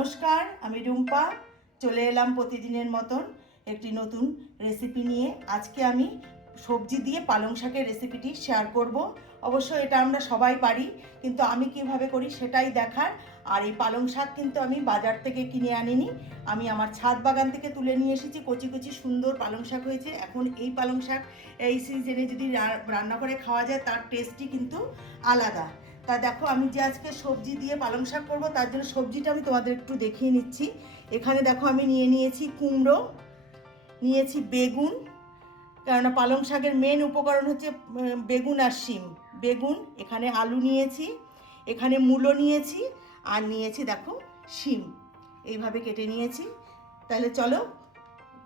নমস্কার, আমি রুম্পা। চলে এলাম প্রতিদিনের মতন একটি নতুন রেসিপি নিয়ে। আজকে আমি সবজি দিয়ে পালং শাকের রেসিপিটি শেয়ার করব। অবশ্য এটা আমরা সবাই পারি, কিন্তু আমি কীভাবে করি সেটাই দেখার। আর এই পালং শাক কিন্তু আমি বাজার থেকে কিনে আনিনি। আমি আমার ছাদ বাগান থেকে তুলে নিয়ে এসেছি। কচি কচি, সুন্দর পালং শাক হয়েছে। এখন এই পালং শাক এই সিজনে যদি রান্না করে খাওয়া যায়, তার টেস্টই কিন্তু আলাদা। তা দেখো, আমি যে আজকে সবজি দিয়ে পালং শাক করব, তার জন্য সবজিটা আমি তোমাদের একটু দেখিয়ে নিচ্ছি। এখানে দেখো, আমি নিয়ে নিয়েছি কুমড়ো, নিয়েছি বেগুন, কেননা পালং শাকের মেন উপকরণ হচ্ছে বেগুন আর শিম। বেগুন, এখানে আলু নিয়েছি, এখানে মূলো নিয়েছি, আর নিয়েছি দেখো, শিম। এইভাবে কেটে নিয়েছি। তাহলে চলো,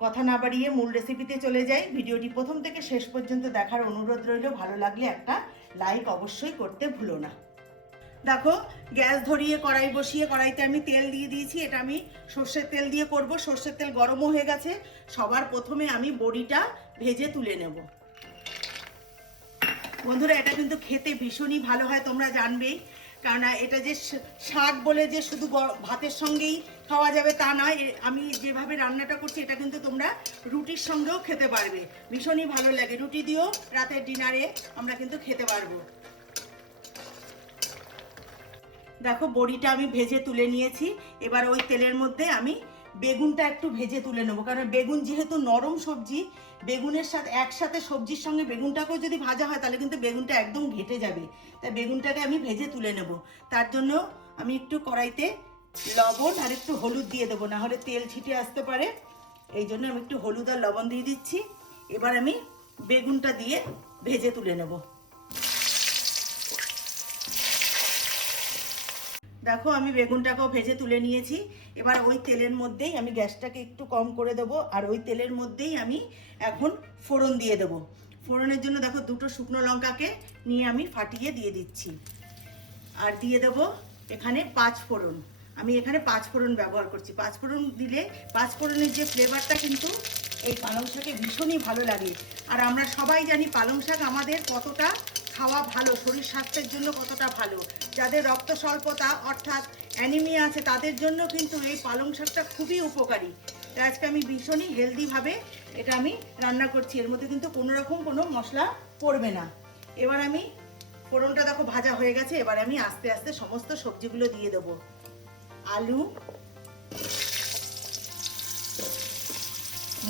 কথা না বাড়িয়ে মূল রেসিপিতে চলে যাই। ভিডিওটি প্রথম থেকে শেষ পর্যন্ত দেখার অনুরোধ রইল। ভালো লাগলে একটা লাইক অবশ্যই করতে ভুলো না। দেখো, গ্যাস ধরিয়ে কড়াই বসিয়ে কড়াইতে আমি তেল দিয়ে দিয়েছি, এটা আমি সর্ষের তেল দিয়ে করব। সর্ষের তেল গরমও হয়ে গেছে, সবার প্রথমে আমি বড়িটা ভেজে তুলে নেব। বন্ধুরা, এটা কিন্তু খেতে ভীষণই ভালো হয়, তোমরা জানবেই। কেননা এটা যে শাক বলে যে শুধু ভাতের সঙ্গেই খাওয়া যাবে তা নয় আমি যেভাবে রান্নাটা করছি এটা কিন্তু তোমরা রুটির সঙ্গেও খেতে পারবে। ভীষণই ভালো লাগে। রুটি দিয়েও রাতের ডিনারে আমরা কিন্তু খেতে পারব। দেখো, বড়িটা আমি ভেজে তুলে নিয়েছি। এবার ওই তেলের মধ্যে আমি বেগুনটা একটু ভেজে তুলে নেব। কারণ বেগুন যেহেতু নরম সবজি বেগুনের সাথে একসাথে সবজির সঙ্গে বেগুনটাকেও যদি ভাজা হয়, তাহলে কিন্তু বেগুনটা একদম ঘেটে যাবে। তাই বেগুনটাকে আমি ভেজে তুলে নেব। তার জন্য আমি একটু কড়াইতে লবণ আর একটু হলুদ দিয়ে দেবো, না হলে তেল ছিটে আসতে পারে। এই জন্য আমি একটু হলুদ আর লবণ দিয়ে দিচ্ছি। এবার আমি বেগুনটা দিয়ে ভেজে তুলে নেব। দেখো, আমি বেগুনটাকেও ভেজে তুলে নিয়েছি। এবার ওই তেলের মধ্যেই আমি গ্যাসটাকে একটু কম করে দেব। আর ওই তেলের মধ্যেই আমি এখন ফোড়ন দিয়ে দেব। ফোড়নের জন্য দেখো দুটো শুকনো লঙ্কাকে নিয়ে আমি ফাটিয়ে দিয়ে দিচ্ছি। আর দিয়ে দেব এখানে পাঁচ ফোড়ন। আমি এখানে পাঁচ ফোড়ন ব্যবহার করছি। পাঁচ ফোড়ন দিলে, পাঁচ ফোড়নের যে ফ্লেভারটা কিন্তু এই পালং শাকে ভীষণই ভালো লাগে। আর আমরা সবাই জানি পালং শাক আমাদের কতটা খাওয়া ভালো, শরীর স্বাস্থ্যের জন্য কতটা ভালো। যাদের রক্ত স্বল্পতা অর্থাৎ অ্যানিমিয়া আছে, তাদের জন্য কিন্তু এই পালং শাকটা খুবই উপকারী। তাই আজকে আমি ভীষণই হেলদিভাবে এটা আমি রান্না করছি। এর মধ্যে কিন্তু কোনো রকম কোনো মশলা পড়বে না। এবার আমি ফোড়নটা দেখো ভাজা হয়ে গেছে, এবার আমি আস্তে আস্তে সমস্ত সবজিগুলো দিয়ে দেবো। আলু,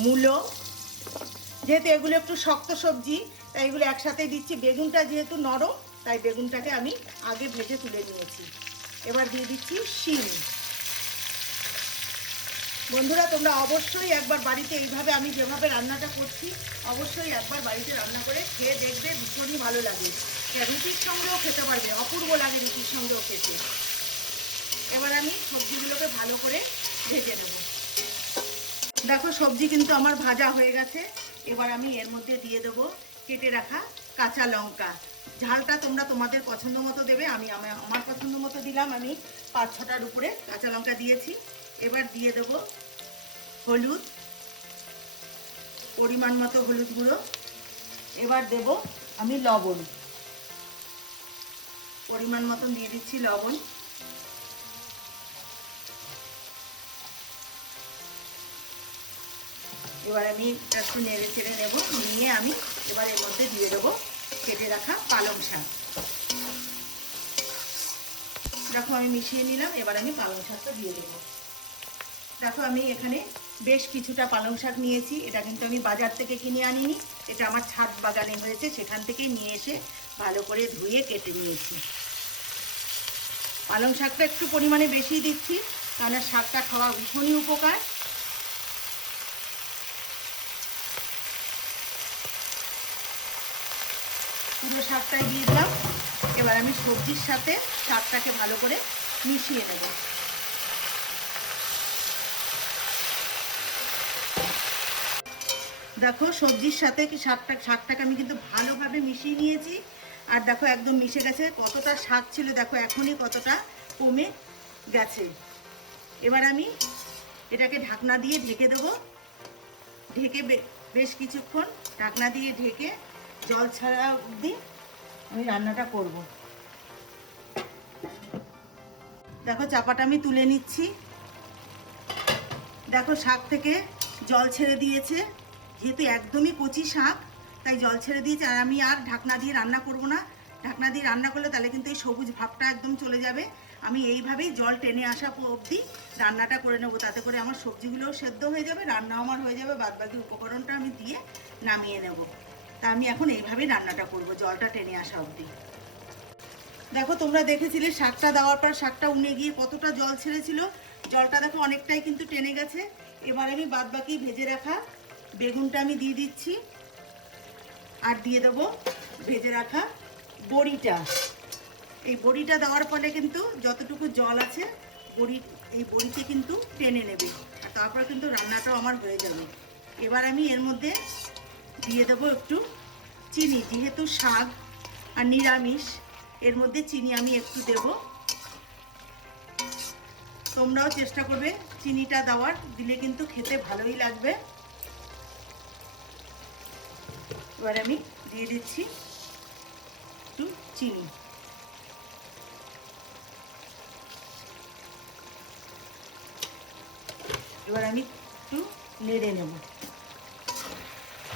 মূলো, যেহেতু এগুলো একটু শক্ত সবজি, তাই এগুলো একসাথে দিচ্ছি। বেগুনটা যেহেতু নরম, তাই বেগুনটাকে আমি আগে ভেজে তুলে নিয়েছি। এবার দিয়ে দিচ্ছি শিম। বন্ধুরা তোমরা অবশ্যই একবার বাড়িতে এইভাবে আমি যেভাবে রান্নাটা করছি অবশ্যই একবার বাড়িতে রান্না করে খেয়ে দেখবে ভীষণই ভালো লাগে। হ্যাঁ, রুটির সঙ্গেও খেতে পারবে অপূর্ব লাগে রুটির সঙ্গেও খেতে। এবার আমি সবজিগুলোকে ভালো করে ভেজে নেব। দেখো সবজি কিন্তু আমার ভাজা হয়ে গেছে। এবার আমি এর মধ্যে দিয়ে দেবো কেটে রাখা কাঁচা লঙ্কা। ঝালটা তোমরা তোমাদের পছন্দ মতো দেবে আমি আমার আমার পছন্দ মতো দিলাম আমি পাঁচ ছটার উপরে কাঁচা লঙ্কা দিয়েছি। এবার দিয়ে দেবো হলুদ, পরিমাণ মতো হলুদ গুঁড়ো। এবার দেব আমি লবণ। পরিমাণ মতন দিয়ে দিচ্ছি লবণ। এবার আমি একটু নেড়ে চেড়ে নেব, নিয়ে আমি এবার এর মধ্যে দিয়ে দেবো কেটে রাখা পালং শাক। দেখো আমি মিশিয়ে নিলাম, এবার আমি পালং শাকটা দিয়ে দেবো। দেখো, আমি এখানে বেশ কিছুটা পালং শাক নিয়েছি। এটা কিন্তু আমি বাজার থেকে কিনে আনিনি। এটা আমার ছাদ বাগানে হয়েছে, সেখান থেকেই নিয়ে এসে ভালো করে ধুয়ে কেটে নিয়েছি। পালং শাকটা একটু পরিমাণে বেশি দিচ্ছি কারণ শাকটা খাওয়া ভীষণই উপকার। পুরো শাকটাই দিয়ে দিলাম। এবার আমি সবজির সাথে শাকটাকে ভালো করে মিশিয়ে নেব। দেখো, সবজির সাথে কি শাকটা, শাকটাকে আমি কিন্তু ভালোভাবে মিশিয়ে নিয়েছি। আর দেখো, একদম মিশে গেছে। কতটা শাক ছিল, দেখো, এখনই কতটা কমে গেছে। এবার আমি এটাকে ঢাকনা দিয়ে ঢেকে দেবো। ঢেকে বেশ কিছুক্ষণ ঢাকনা দিয়ে ঢেকে জল ছাড়া অবধি আমি রান্নাটা করব। দেখো, চাপাটা আমি তুলে নিচ্ছি। দেখো, শাক থেকে জল ছেড়ে দিয়েছে। যেহেতু একদমই কচি শাক, তাই জল ছেড়ে দিয়েছে, আর আমি আর ঢাকনা দিয়ে রান্না করব না। ঢাকনা দিয়ে রান্না করলে তাহলে কিন্তু এই সবুজ ভাবটা একদম চলে যাবে। আমি এইভাবেই জল টেনে আসা অবধি রান্নাটা করে নেব, তাতে করে আমার সবজিগুলোও সেদ্ধ হয়ে যাবে, রান্নাও আমার হয়ে যাবে বাদ বাকি উপকরণটা আমি দিয়ে নামিয়ে নেব। তা আমি এখন এইভাবেই রান্নাটা করব, জলটা টেনে আসা অবধি। দেখো, তোমরা দেখেছিলে শাকটা দেওয়ার পর শাকটা উনে গিয়ে কতটা জল ছেড়েছিল। জলটা দেখো অনেকটাই কিন্তু টেনে গেছে। এবার আমি বাদ বাকি ভেজে রাখা বেগুনটা আমি দিয়ে দিচ্ছি। আর দিয়ে দেবো ভেজে রাখা বড়িটা। এই বড়িটা দেওয়ার ফলে কিন্তু যতটুকু জল আছে, বড়ি, এই বড়িতে কিন্তু টেনে নেবে। আর তারপর কিন্তু রান্নাটাও আমার হয়ে যাবে। এবার আমি এর মধ্যে দিয়ে দেবো একটু চিনি। যেহেতু শাক আর নিরামিষ, এর মধ্যে চিনি আমি একটু দেব। তোমরাও চেষ্টা করবে চিনিটা দেওয়ার, দিলে কিন্তু খেতে ভালোই লাগবে। এবার আমি দিয়ে দিচ্ছি একটু চিনি। এবার আমি একটু নেড়ে নেব।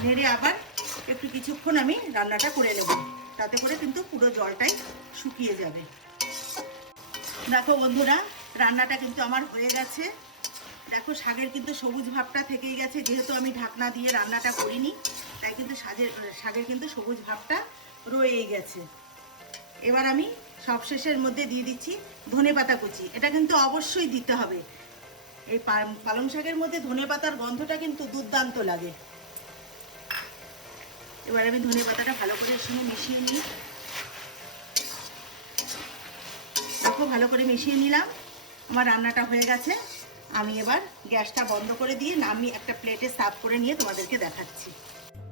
নেড়ে আবার একটু কিছুক্ষণ আমি রান্নাটা করে নেব। তাতে করে কিন্তু পুরো জলটাই শুকিয়ে যাবে। দেখো বন্ধুরা, রান্নাটা কিন্তু আমার হয়ে গেছে। দেখো শাকের কিন্তু সবুজ ভাবটা থেকেই গেছে, যেহেতু আমি ঢাকনা দিয়ে রান্নাটা করিনি। তাই কিন্তু শাকের শাকের কিন্তু সবুজ ভাবটা রয়েই গেছে। এবার আমি সবশেষের মধ্যে দিয়ে দিচ্ছি ধনে পাতা কুচি। এটা কিন্তু অবশ্যই দিতে হবে। এই পালং শাকের মধ্যে ধনে পাতার গন্ধটা কিন্তু দুর্দান্ত লাগে। এবার আমি ধনে পাতাটা ভালো করে সঙ্গে মিশিয়ে নিই। দেখো, ভালো করে মিশিয়ে নিলাম। আমার রান্নাটা হয়ে গেছে। আমি এবার গ্যাসটা বন্ধ করে দিয়ে নামিয়ে একটা প্লেটে সার্ভ করে নিয়ে তোমাদেরকে দেখাচ্ছি।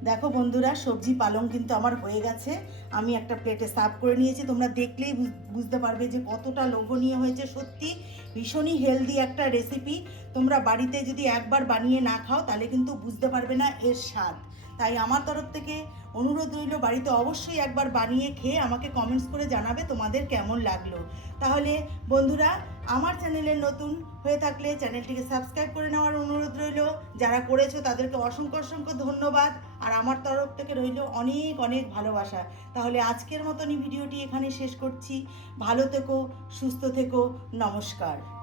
দেখো বন্ধুরা, সবজি পালং কিন্তু আমার হয়ে গেছে। আমি একটা প্লেটে সার্ভ করে নিয়েছি। তোমরা দেখলেই বুঝ- বুঝতে পারবে যে কতটা লোভনীয় হয়েছে। সত্যি ভীষণই হেলদি একটা রেসিপি তোমরা বাড়িতে যদি একবার বানিয়ে না খাও, তাহলে কিন্তু বুঝতে পারবে না এর স্বাদ। তাই আমার তরফ থেকে অনুরোধ রইল, বাড়িতে অবশ্যই একবার বানিয়ে খেয়ে আমাকে কমেন্টস করে জানাবে তোমাদের কেমন লাগল। তাহলে বন্ধুরা আমার চ্যানেলে নতুন হয়ে থাকলে চ্যানেলটিকে সাবস্ক্রাইব করে নেওয়ার অনুরোধ রইল। যারা করেছ তাদেরকে অসংখ্য অসংখ্য ধন্যবাদ। আর আমার তরফ থেকে রইল অনেক অনেক ভালোবাসা। তাহলে আজকের মতনই ভিডিওটি এখানে শেষ করছি। ভালো থেকো, সুস্থ থেকো, নমস্কার।